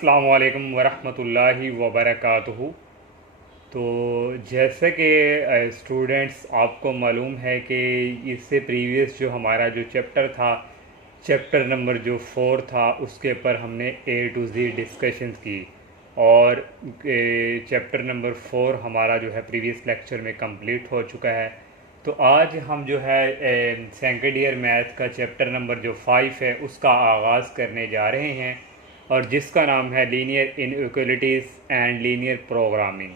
अस्सलामु अलैकुम वरहमतुल्लाहि वबरकातुहू। तो जैसे कि स्टूडेंट्स, आपको मालूम है कि इससे प्रीवियस जो हमारा जो चैप्टर था, चैप्टर नंबर जो 4 था, उसके ऊपर हमने ए टू जी डिस्कशंस की। और चैप्टर नंबर 4 हमारा जो है प्रीवियस लेक्चर में कंप्लीट हो चुका है। तो आज हम जो है सेकंड ईयर मैथ का चैप्टर नंबर जो 5 है उसका आगाज़ करने जा रहे हैं, और जिसका नाम है linear inequalities and linear programming.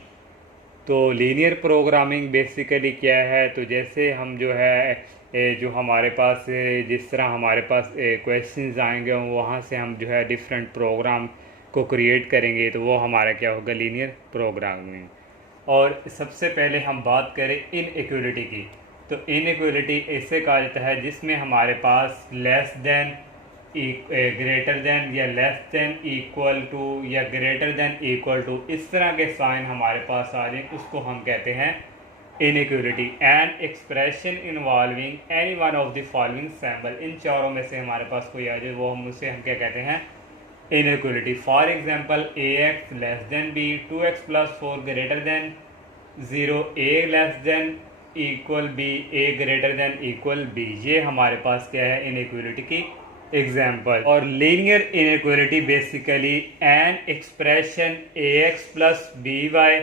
तो लीनियर प्रोग्रामिंग बेसिकली क्या है? तो जैसे हम जो है जो हमारे पास जिस तरह हमारे पास क्वेश्चंस आएंगे, वहाँ से हम जो है डिफरेंट प्रोग्राम को क्रिएट करेंगे, तो वो हमारा क्या होगा? Linear programming. और सबसे पहले हम बात करें इनइक्वालिटी की। तो इनइक्वालिटी ऐसे कहा जाता है जिसमें हमारे पास लेस देन, ग्रेटर देन या लेस देन इक्वल टू या ग्रेटर देन इक्वल टू, इस तरह के साइन हमारे पास आ जाए, उसको हम कहते हैं inequality. An expression involving any one of the following symbol, इन चारों में से हमारे पास कोई आ जाए, वो हम उसे हम क्या कहते हैं? Inequality. For example a x less than b, 2x plus 4 greater than 0, a less than equal b, a greater than equal b. ये हमारे पास क्या है? इनइक्वालिटी की एग्जाम्पल। और linear inequality basically an expression a x plus b y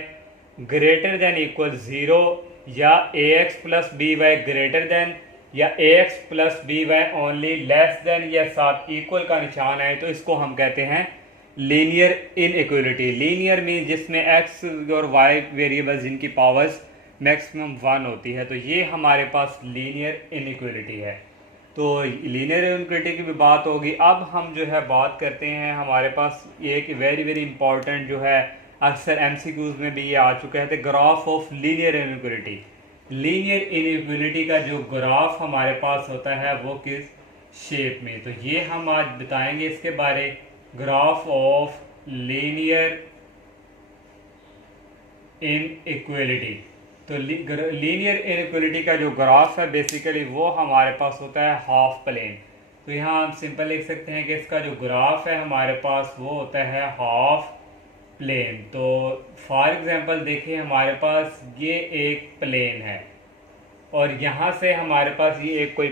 greater than equal 0, या a x plus b y greater than, या a x plus b y only less than या साथ इक्वल का निशान है, तो इसको हम कहते हैं लीनियर इनइक्वालिटी। लीनियर मीन जिसमें एक्स और वाई वेरिएबल्स जिनकी पावर्स मैक्सिमम 1 होती है, तो ये हमारे पास लीनियर इनइक्वालिटी है। तो लीनियर इनइक्वालिटी की भी बात होगी। अब हम जो है बात करते हैं, हमारे पास एक वेरी वेरी इंपॉर्टेंट जो है, अक्सर एमसीक्यूज में भी ये आ चुका है, the graph of linear inequality. Linear inequality का जो ग्राफ हमारे पास होता है वो किस शेप में, तो ये हम आज बताएंगे इसके बारे। Graph of linear inequality. तो लीनियर इनइक्वालिटी का जो ग्राफ है बेसिकली वो हमारे पास होता है हाफ प्लेन। तो यहाँ हम सिंपल लिख सकते हैं कि इसका जो ग्राफ है हमारे पास वो होता है हाफ प्लेन। तो फॉर एग्जांपल देखिए, हमारे पास ये एक प्लेन है, और यहाँ से हमारे पास ये एक कोई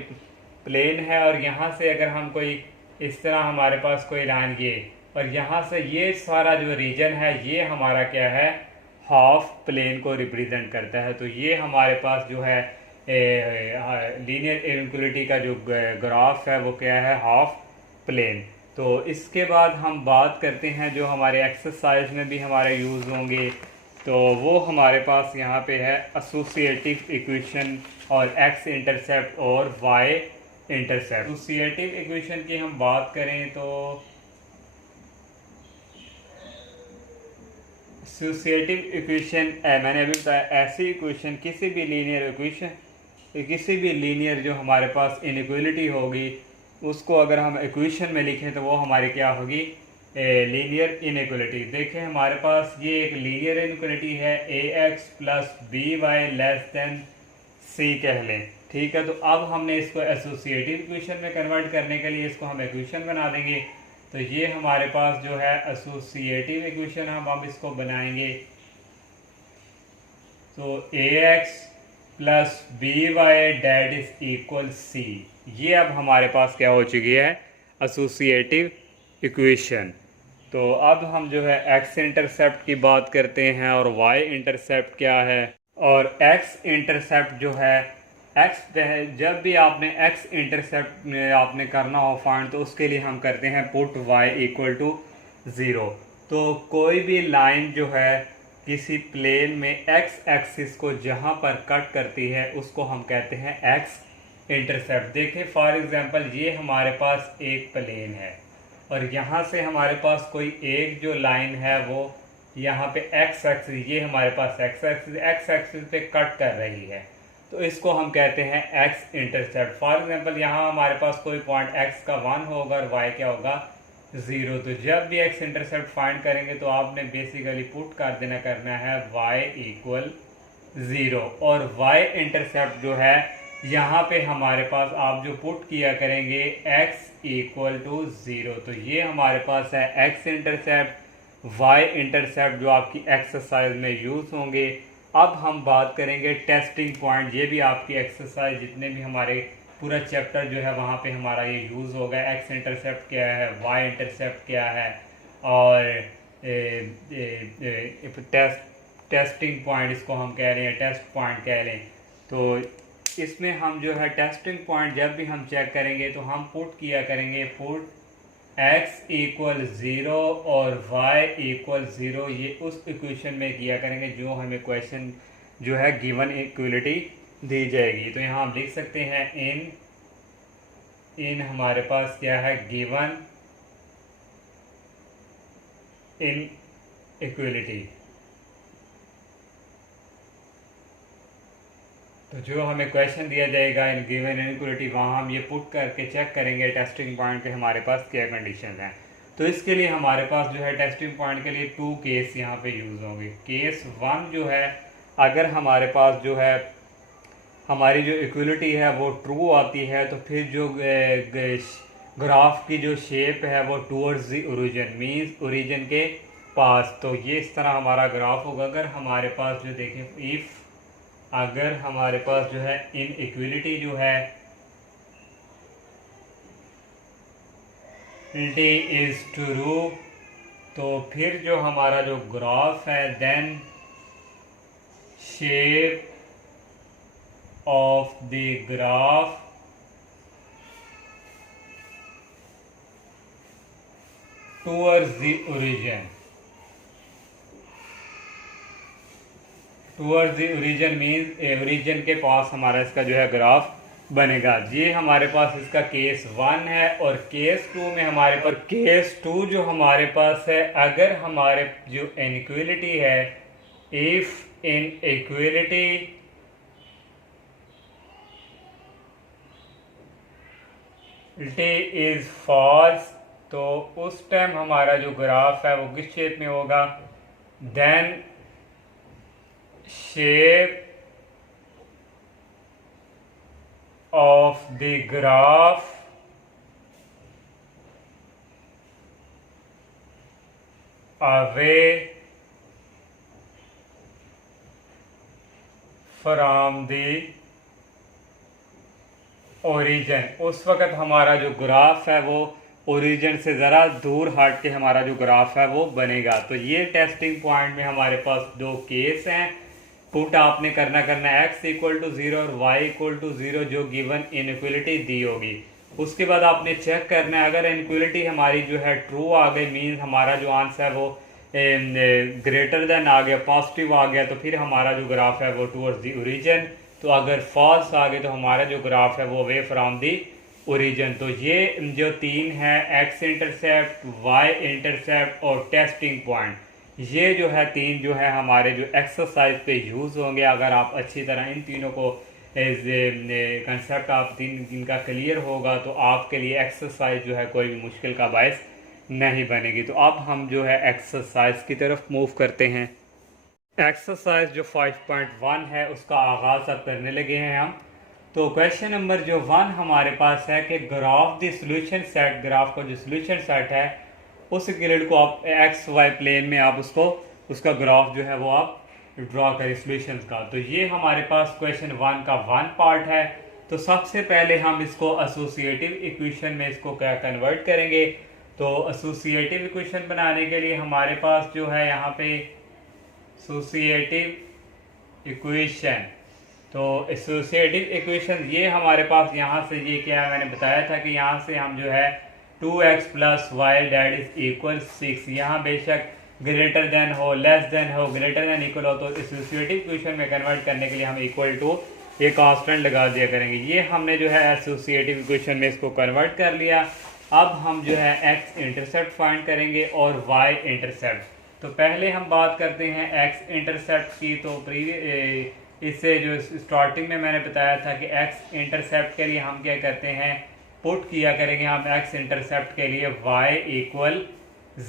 प्लेन है, और यहाँ से अगर हम कोई इस तरह हमारे पास कोई लाइन ये, और यहाँ से ये सारा जो रीजन है ये हमारा क्या है? हाफ प्लेन को रिप्रेजेंट करता है। तो ये हमारे पास जो है लीनियर इनइक्वालिटी का जो ग्राफ है वो क्या है? Half plane. तो इसके बाद हम बात करते हैं जो हमारे एक्सरसाइज में भी हमारे यूज़ होंगे, तो वो हमारे पास यहाँ पे है एसोसिएटिव इक्वेशन और एक्स इंटरसेप्ट और वाई इंटरसेप्ट। एसोसिएटिव इक्वेशन की हम बात करें तो एसोसिएटिव इक्वेशन मैंने अभी बताया, ऐसी इक्वेशन किसी भी लीनियर इक्वेशन, किसी भी लीनियर जो हमारे पास इनइक्वालिटी होगी उसको अगर हम इक्वेशन में लिखें तो वो हमारी क्या होगी? Linear inequality. देखें हमारे पास ये एक लीनियर इनइक्वालिटी है, a x plus b y less than c कह लें, ठीक है। तो अब हमने इसको एसोसिएटिव इक्वेशन में कन्वर्ट करने के लिए इसको हम इक्वेशन बना देंगे। तो ये हमारे पास जो है एसोसिएटिव इक्वेशन हम इसको बनाएंगे। तो a x plus b y that is equal c, ये अब हमारे पास क्या हो चुकी है? Associative equation. तो अब हम जो है एक्स इंटरसेप्ट की बात करते हैं, और वाई इंटरसेप्ट क्या है? और एक्स इंटरसेप्ट जो है, जब भी आपने एक्स इंटरसेप्ट आपने करना हो फाइंड, तो उसके लिए हम करते हैं पुट वाई इक्वल टू 0। तो कोई भी लाइन जो है किसी प्लेन में एक्स एक्सिस को जहाँ पर कट करती है उसको हम कहते हैं एक्स इंटरसेप्ट। देखिए फॉर एग्जांपल ये हमारे पास एक प्लेन है, और यहाँ से हमारे पास कोई एक जो लाइन है वो यहाँ पे एक्स एक्सिस, ये हमारे पास एक्स एक्सिस पे कट कर रही है, तो इसको हम कहते हैं एक्स इंटरसेप्ट। फॉर एग्जांपल यहाँ हमारे पास कोई पॉइंट एक्स का 1 होगा और वाई क्या होगा? 0। तो जब भी एक्स इंटरसेप्ट फाइंड करेंगे तो आपने बेसिकली पुट कर करना है वाई इक्वल 0, और वाई इंटरसेप्ट जो है यहाँ पे हमारे पास आप जो पुट किया करेंगे x इक्वल टू 0, तो ये हमारे पास है x इंटरसेप्ट, y इंटरसेप्ट जो आपकी एक्सरसाइज में यूज़ होंगे। अब हम बात करेंगे टेस्टिंग पॉइंट, ये भी आपकी एक्सरसाइज जितने भी हमारे पूरा चैप्टर जो है वहाँ पे हमारा ये यूज़ होगा। x इंटरसेप्ट क्या है, y इंटरसेप्ट क्या है, और टेस्टिंग पॉइंट इसको हम कह रहे हैं, टेस्ट पॉइंट कह लें। तो इसमें हम जो है टेस्टिंग पॉइंट जब भी हम चेक करेंगे तो हम पुट किया करेंगे, पुट x इक्वल 0 और y इक्वल 0, ये उस इक्वेशन में किया करेंगे जो हमें क्वेश्चन जो है गिवन इक्वलिटी दी जाएगी। तो यहाँ हम लिख सकते हैं इन हमारे पास क्या है, गिवन इन इक्वलिटी। तो जो हमें क्वेश्चन दिया जाएगा इन गिवन इनइक्वलिटी, वहाँ हम ये पुट करके चेक करेंगे टेस्टिंग पॉइंट के हमारे पास क्या कंडीशन है। तो इसके लिए हमारे पास जो है टेस्टिंग पॉइंट के लिए 2 केस यहाँ पे यूज़ होंगे। केस 1 जो है, अगर हमारे पास जो है हमारी जो इक्वलिटी है वो ट्रू आती है, तो फिर जो ग्राफ की जो शेप है वो towards the origin, means origin के पास। तो ये इस तरह हमारा ग्राफ होगा। अगर हमारे पास जो देखें, इफ़ अगर हमारे पास जो है इन इक्वलिटी जो है टी इज ट्रू, तो फिर जो हमारा जो ग्राफ है, then shape of the graph towards the origin, towards the origin means origin के पास हमारा इसका जो है ग्राफ बनेगा। ये हमारे पास इसका केस 1 है। और केस 2 में हमारे पास, केस 2 जो हमारे पास है, अगर हमारे जो इनइक्वलिटी है, if inequality is false, तो उस टाइम हमारा जो ग्राफ है वो किस शेप में होगा, then shape of the graph away from the origin। उस वक़्त हमारा जो ग्राफ है वो ओरिजिन से ज़रा दूर हट के हमारा जो ग्राफ है वो बनेगा। तो ये टेस्टिंग पॉइंट में हमारे पास 2 केस हैं। पुट आपने करना है x इक्वल टू 0 और y इक्वल टू 0 जो गिवन इनइक्वलिटी दी होगी। उसके बाद आपने चेक करना है, अगर इनइक्वलिटी हमारी जो है ट्रू आ गई, मीन्स हमारा जो आंसर है वो ग्रेटर देन आ गया, पॉजिटिव आ गया, तो फिर हमारा जो ग्राफ है वो टूवर्ड्स दी ओरिजिन। तो अगर फॉल्स आ गए तो हमारा जो ग्राफ है वो अवे फ्रॉम दी ओरिजिन। तो ये जो 3 है, x इंटरसेप्ट, y इंटरसेप्ट और टेस्टिंग पॉइंट, ये जो है 3 जो है हमारे जो एक्सरसाइज पे यूज़ होंगे। अगर आप अच्छी तरह इन तीनों को एज कंसेप्ट आप इनका क्लियर होगा तो आपके लिए एक्सरसाइज जो है कोई भी मुश्किल का बायस नहीं बनेगी। तो अब हम जो है एक्सरसाइज की तरफ मूव करते हैं। एक्सरसाइज जो 5.1 है उसका आगाज़ अब करने लगे हैं हम। तो क्वेश्चन नंबर जो 1 हमारे पास है कि graph the solution set, graph का जो सॉल्यूशन सेट है उस ग्रिड को आप एक्स वाई प्लेन में आप उसका ग्राफ जो है वो आप ड्रॉ करें सॉल्यूशंस का। तो ये हमारे पास क्वेश्चन 1 का 1 पार्ट है। तो सबसे पहले हम इसको एसोसिएटिव इक्वेशन में इसको क्या कन्वर्ट करेंगे। तो एसोसिएटिव इक्वेशन बनाने के लिए हमारे पास जो है यहाँ पे एसोसिएटिव इक्वेशन, तो एसोसिएटिव इक्वेशन ये हमारे पास यहाँ से ये क्या है, मैंने बताया था कि यहाँ से हम जो है 2x plus y that is equal 6, यहाँ बेशक ग्रेटर देन हो, लेस देन हो, ग्रेटर देन इक्वल हो, तो एसोसिएटिव इक्वेशन में कन्वर्ट करने के लिए हम इक्वल टू ये कांस्टेंट लगा दिया करेंगे। ये हमने जो है एसोसिएटिव इक्वेशन में इसको कन्वर्ट कर लिया। अब हम जो है x इंटरसेप्ट फाइंड करेंगे और y इंटरसेप्ट। तो पहले हम बात करते हैं x इंटरसेप्ट की। तो इससे जो स्टार्टिंग में मैंने बताया था कि x इंटरसेप्ट के लिए हम क्या करते हैं, पुट किया करेंगे हम x इंटरसेप्ट के लिए y इक्वल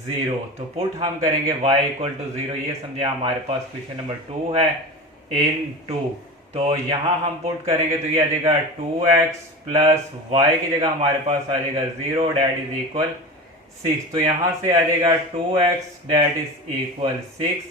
0। तो पुट हम करेंगे y इक्वल टू 0, ये समझे हमारे पास क्वेश्चन नंबर 2 है, इन 2 तो यहाँ हम पुट करेंगे तो ये आ जाएगा 2x प्लस वाई की जगह हमारे पास आ जाएगा 0 डैट इज इक्वल 6। तो यहाँ से आ जाएगा 2x डैट इज इक्वल 6।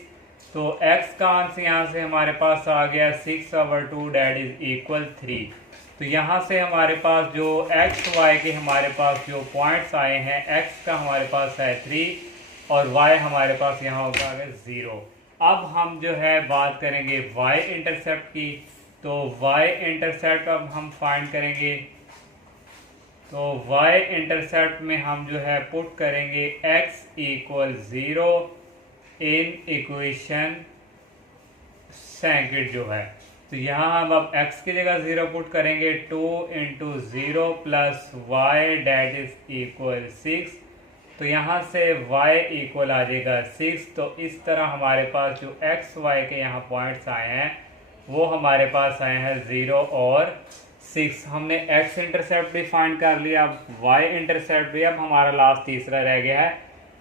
तो x का आंसर यहाँ से हमारे पास आ गया 6/2 डैट इज इक्वल 3। तो यहाँ से हमारे पास जो x y के हमारे पास जो पॉइंट्स आए हैं, x का हमारे पास है 3 और y हमारे पास यहाँ होगा 0। अब हम जो है बात करेंगे y इंटरसेप्ट की। तो y इंटरसेप्ट अब हम फाइंड करेंगे। तो y इंटरसेप्ट में हम जो है पुट करेंगे x equal 0 in equation second जो है। तो यहाँ हम अब x की जगह 0 पुट करेंगे 2 into 0 plus y that is equal 6। तो यहाँ से y इक्वल आ जाएगा 6। तो इस तरह हमारे पास जो x y के यहाँ पॉइंट्स आए हैं वो हमारे पास आए हैं 0 और 6। हमने x इंटरसेप्ट भी फाइंड कर लिया। अब y इंटरसेप्ट भी। अब हमारा लास्ट तीसरा रह गया है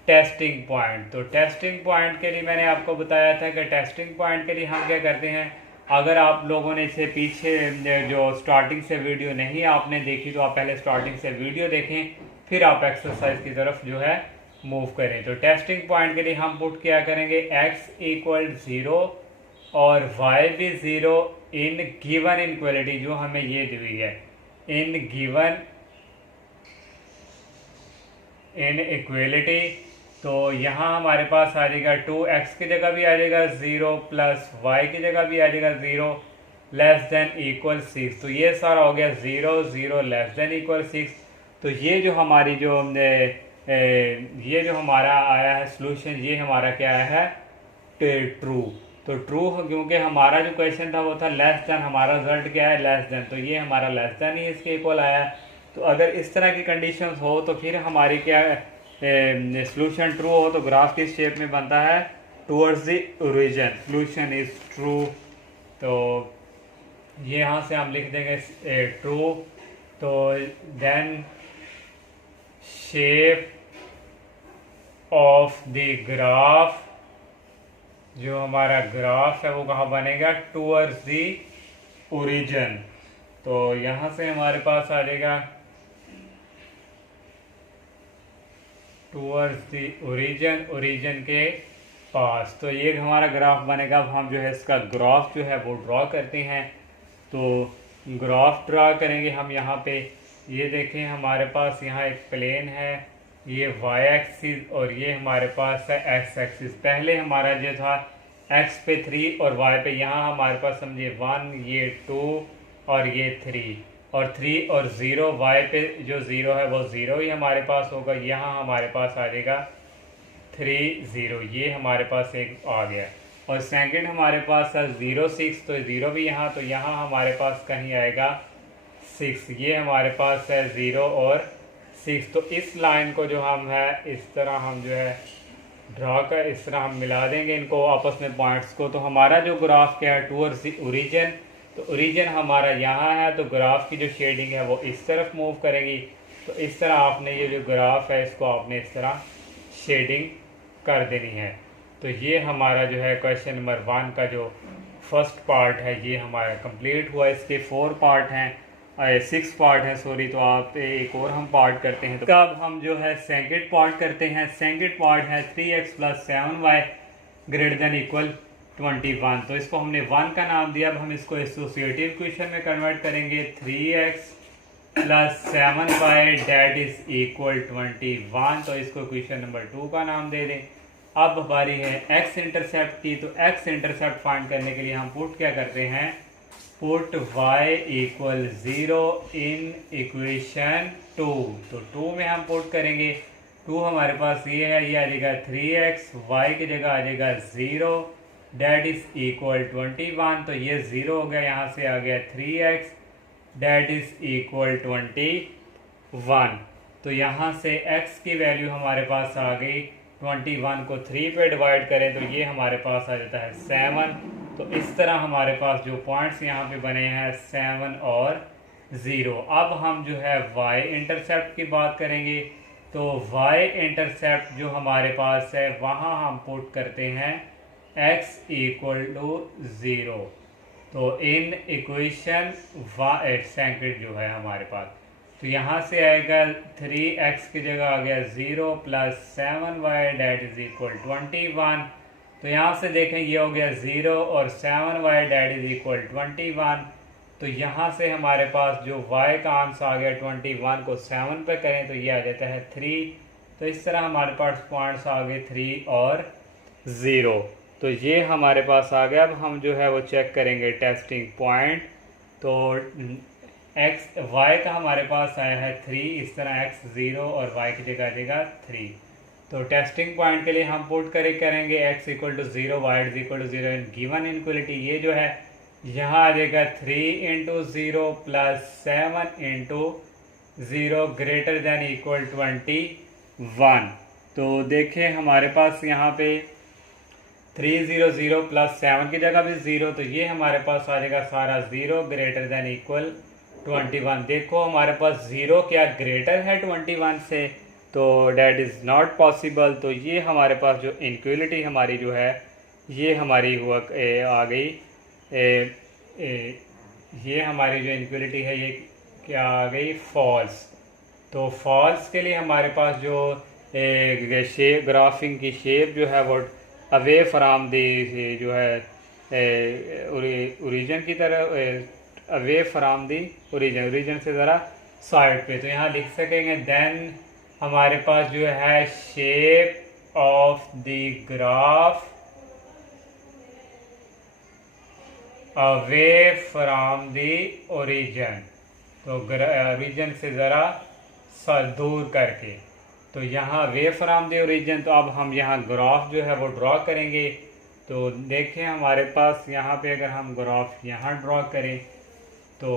टेस्टिंग पॉइंट। तो टेस्टिंग पॉइंट के लिए मैंने आपको बताया था कि टेस्टिंग पॉइंट के लिए हम क्या करते हैं। अगर आप लोगों ने इसे पीछे जो स्टार्टिंग से वीडियो नहीं आपने देखी तो आप पहले स्टार्टिंग से वीडियो देखें, फिर आप एक्सरसाइज की तरफ जो है मूव करें। तो टेस्टिंग पॉइंट के लिए हम पुट क्या करेंगे x इक्वल 0 और y भी 0 इन गिवन इनक्वलिटी जो हमें ये दी हुई है, इन गिवन इन इक्वलिटी। तो यहाँ हमारे पास आ जाएगा 2x की जगह भी आ जाएगा 0 प्लस y की जगह भी आ जाएगा 0 लेस देन इक्वल 6। तो ये सारा हो गया 0 0 लेस देन इक्वल 6। तो ये जो हमारी ये जो हमारा आया है सोल्यूशन, ये हमारा क्या आया है ट्रू। तो ट्रू क्योंकि हमारा जो क्वेश्चन था वो था लेस देन, हमारा रिजल्ट क्या है लेस देन। तो ये हमारा लेस देन ही इसके इक्वल आया। तो अगर इस तरह की कंडीशंस हो तो फिर हमारी क्या सोल्यूशन ट्रू हो तो ग्राफ किस शेप में बनता है, towards the origin. Solution is true. तो ये यहाँ से हम लिख देंगे ट्रू। तो then shape of the graph, जो हमारा ग्राफ है वो कहाँ बनेगा, टूवर्ड्स द ओरिजिन। तो यहाँ से हमारे पास आ जाएगा टूवर्ड्स द ओरिजिन, ओरिजिन के पास। तो ये हमारा ग्राफ बनेगा। अब हम जो है इसका ग्राफ जो है वो ड्रॉ करते हैं। तो ग्राफ ड्रॉ करेंगे हम यहाँ पे। ये देखें हमारे पास यहाँ एक प्लेन है, ये y एक्सिस और ये हमारे पास है x एक्सिस। पहले हमारा जो था x पे 3 और y पे यहाँ हमारे पास समझिए 1, ये 2 और ये 3 और 3 और 0। y पे जो 0 है वो 0 ही हमारे पास होगा। यहाँ हमारे पास आ जाएगा 3 0, ये हमारे पास एक आ गया। और सेकंड हमारे पास है 0 6, तो 0 भी यहाँ, तो यहाँ हमारे पास कहीं आएगा 6। ये हमारे पास है 0 और 6। तो इस लाइन को जो हम है इस तरह हम जो है ड्रा कर इस तरह हम मिला देंगे इनको आपस में पॉइंट्स को। तो हमारा जो ग्राफ क्या है टूवर्ड्स द ओरिजिन। तो ओरिजिन हमारा यहाँ है, तो ग्राफ की जो शेडिंग है वो इस तरफ मूव करेगी। तो इस तरह आपने ये जो ग्राफ है इसको आपने इस तरह शेडिंग कर देनी है। तो ये हमारा जो है क्वेश्चन नंबर 1 का जो फर्स्ट पार्ट है ये हमारा कंप्लीट हुआ। इसके 4 पार्ट हैं, 6 पार्ट है सॉरी। तो आप एक और हम पार्ट करते हैं। तो अब हम जो है सेकंड पार्ट करते हैं। सेकंड पार्ट है 3x plus 7y greater than equal 21। तो इसको हमने 1 का नाम दिया। अब हम इसको एसोसिएटिव इक्वेशन में कन्वर्ट करेंगे। 3x plus 7y that is equal 21। तो इसको इक्वेशन नंबर 2 का नाम दे दें। अब हमारी है x इंटरसेप्ट की। तो x इंटरसेप्ट फाइंड करने के लिए हम पुट क्या करते हैं, put y equal 0 in equation 2। तो 2 में हम पुट करेंगे 2 हमारे पास ये है, ये आ जाएगा 3x, y की जगह आ जाएगा 0 डैट इज इक्वल 21। तो ये 0 हो गया, यहाँ से आ गया 3x डैट इज इक्वल 21। तो यहाँ से x की वैल्यू हमारे पास आ गई 21 को 3 पे डिवाइड करें तो ये हमारे पास आ जाता है 7। तो इस तरह हमारे पास जो पॉइंट्स यहाँ पे बने हैं 7 और 0। अब हम जो है y इंटरसेप्ट की बात करेंगे। तो y इंटरसेप्ट जो हमारे पास है वहाँ हम पुट करते हैं x इक्वल टू 0। तो इन इक्वेशन सेकंड जो है हमारे पास, तो यहाँ से आएगा 3x की जगह आ गया 0 plus 7y date is equal 21। तो यहाँ से देखें ये हो गया 0 और 7y डेट इज इक्वल 21। तो यहाँ से हमारे पास जो y का आंसर आ गया 21 को 7 पे करें तो ये आ जाता है 3। तो इस तरह हमारे पास पॉइंट्स आ गए 3 और 0। तो ये हमारे पास आ गया। अब हम जो है वो चेक करेंगे टेस्टिंग पॉइंट। तो y का हमारे पास आया है 3, इस तरह x 0 और y की जगह आ जाएगा 3। तो टेस्टिंग पॉइंट के लिए हम पुट करेंगे x equal to 0, y is equal to 0 in given inequality. ये जो है यहाँ आ जाएगा 3 into 0 plus 7 into 0 greater than equal 21। तो देखें हमारे पास यहाँ पे 300 प्लस 7 की जगह भी 0, तो ये हमारे पास आ जाएगा सारा 0 ग्रेटर देन इक्वल 21। देखो हमारे पास 0 क्या ग्रेटर है 21 से, तो डैट इज़ नॉट पॉसिबल। तो ये हमारे पास जो इनक्वलिटी हमारी जो है ये हमारी आ गई। ये हमारी जो इनक्वलिटी है ये क्या आ गई, फॉल्स। तो फॉल्स के लिए हमारे पास जो शेप ग्राफिंग की शेप जो है वो अवे फ्राम दी जो है ओरिजिन की तरह, अवे फ्राम दी ओरिजिन से ज़रा साइड पे। तो यहाँ लिख सकेंगे देन हमारे पास जो है shape of the graph away from the origin, तो ओरिजिन से ज़रा दूर करके। तो यहाँ वे फ्रॉम दी ओरिजिन, तो अब हम यहाँ ग्राफ जो है वो ड्रॉ करेंगे। तो देखें हमारे पास यहाँ पे अगर हम ग्राफ यहाँ ड्रॉ करें तो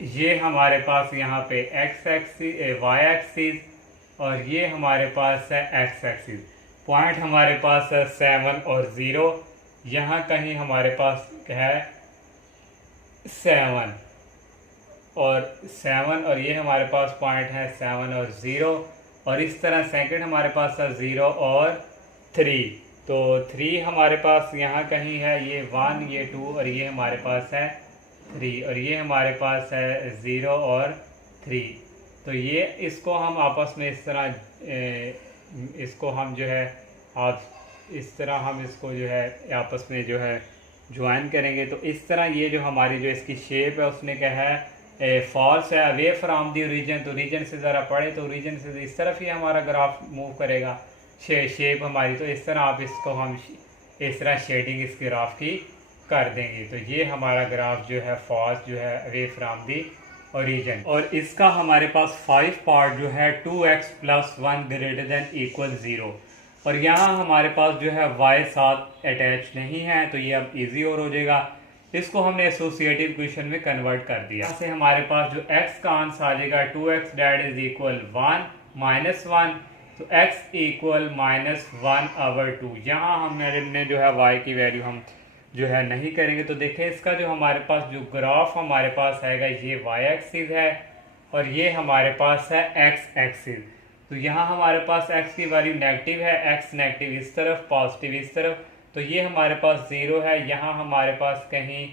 ये हमारे पास यहाँ पे x एक्सिस y एक्सिस और ये हमारे पास है x एक्सिस। पॉइंट हमारे पास है 7 और 0, यहाँ कहीं हमारे पास है 7 और ये हमारे पास पॉइंट है 7 और 0, और इस तरह सेकंड हमारे पास है 0 और 3। तो 3 हमारे पास यहाँ कहीं है, ये 1 ये 2 और ये हमारे पास है 3, और ये हमारे पास है 0 और 3। तो ये इसको हम आपस में इस तरह इसको हम जो है आप इस तरह हम इसको जो है आपस में जो है ज्वाइन करेंगे। तो इस तरह ये जो हमारी जो इसकी शेप है उसने क्या है फॉल्स है, अवे फ्रॉम दी ओरिजिन। तो ओरिजिन से ज़रा पढ़े तो ओरिजिन से इस तरफ ही हमारा ग्राफ मूव करेगा शेप हमारी। तो इस तरह आप इसको हम इस तरह शेडिंग इस ग्राफ की कर देंगे। तो ये हमारा ग्राफ जो है फॉल्स जो है अवे फ्रॉम दी ओरिजिन। और इसका हमारे पास 5 पार्ट जो है 2x plus 1 greater than equal 0, और यहाँ हमारे पास जो है y साथ अटैच नहीं है, तो ये अब इजी और हो जाएगा। इसको हमने एसोसिएटिव इक्वेशन में कन्वर्ट कर दिया। यहाँ से हमारे पास जो x का आंसर आ जाएगा 2x date is equal 1 minus 1, तो x इक्वल माइनस 1/2। यहाँ हमने जो है y की वैल्यू हम जो है नहीं करेंगे। तो देखें इसका जो हमारे पास जो ग्राफ हमारे पास आएगा ये y एक्सिस है और ये हमारे पास है x एक्सिस। तो यहाँ हमारे पास x की वैल्यू नेगेटिव है, x नेगेटिव इस तरफ, पॉजिटिव इस तरफ। तो ये हमारे पास 0 है, यहाँ हमारे पास कहीं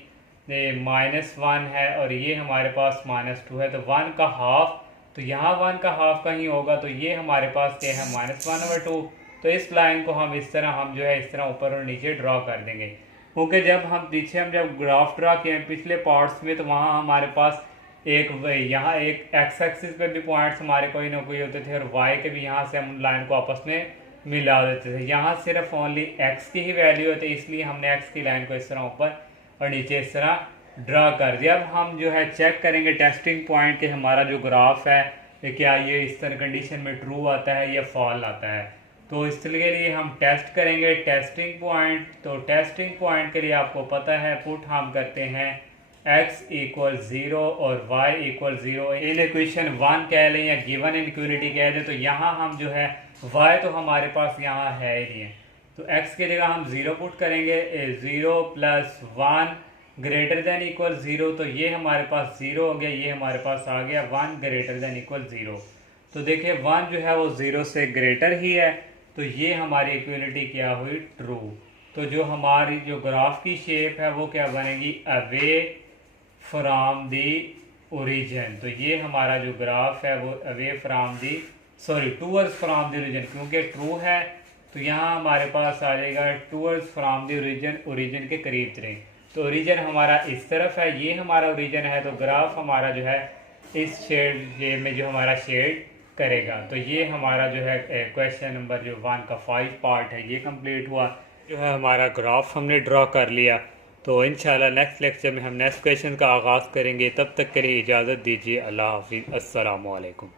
-1 है और ये हमारे पास -2 है। तो 1 का हाफ, तो यहाँ 1 का हाफ कहीं होगा, तो ये हमारे पास क्या है -1/2। तो इस लाइन को हम इस तरह हम जो है इस तरह ऊपर और नीचे ड्रॉ कर देंगे, क्योंकि जब हम पीछे हम जब ग्राफ ड्रॉ किए पिछले पार्ट्स में, तो वहाँ हमारे पास यहाँ एक एक्स एक्सिस पे भी पॉइंट्स हमारे कोई ना कोई होते थे और वाई के भी यहाँ से हम लाइन को आपस में मिला देते थे। यहाँ सिर्फ ओनली एक्स की ही वैल्यू होती है, इसलिए हमने एक्स की लाइन को इस तरह ऊपर और नीचे इस तरह ड्रा कर दिया। अब हम जो है चेक करेंगे टेस्टिंग पॉइंट के हमारा जो ग्राफ है क्या ये इस तरह कंडीशन में ट्रू आता है या फॉल आता है। तो इसके लिए हम टेस्ट करेंगे टेस्टिंग पॉइंट। तो टेस्टिंग पॉइंट के लिए आपको पता है पुट हम करते हैं x इक्वल 0 और y इक्वल 0। इन इक्वेशन 1 कह लें या गिवन इनक्वलिटी कह दें। तो यहाँ हम जो है y तो हमारे पास यहाँ है ही नहीं है, तो x की जगह हम 0 पुट करेंगे। 0 प्लस 1 ग्रेटर देन इक्वल 0, तो ये हमारे पास 0 हो गया, ये हमारे पास आ गया 1 ग्रेटर देन इक्वल 0। तो देखिए 1 जो है वो 0 से ग्रेटर ही है, तो ये हमारी इक्वलिटी क्या हुई ट्रू। तो जो हमारी जो ग्राफ की शेप है वो क्या बनेगी, अवे फ्रॉम दी ओरिजिन। तो ये हमारा जो ग्राफ है वो away from the towards from the origin, क्योंकि ट्रू है तो यहाँ हमारे पास आ जाएगा towards from the origin, origin के करीब तरीन। तो ओरिजिन हमारा इस तरफ है, ये हमारा ओरिजिन है, तो ग्राफ हमारा जो है इस शेड ये में जो हमारा शेड करेगा। तो ये हमारा जो है क्वेश्चन नंबर जो 1 का 5 पार्ट है ये कंप्लीट हुआ। जो है हमारा ग्राफ हमने ड्रॉ कर लिया। तो इंशाल्लाह नेक्स्ट लेक्चर में हम नेक्स्ट क्वेश्चन का आगाज़ करेंगे। तब तक के लिए इजाज़त दीजिए। अल्लाह हाफिज़। अस्सलामु अलैकुम।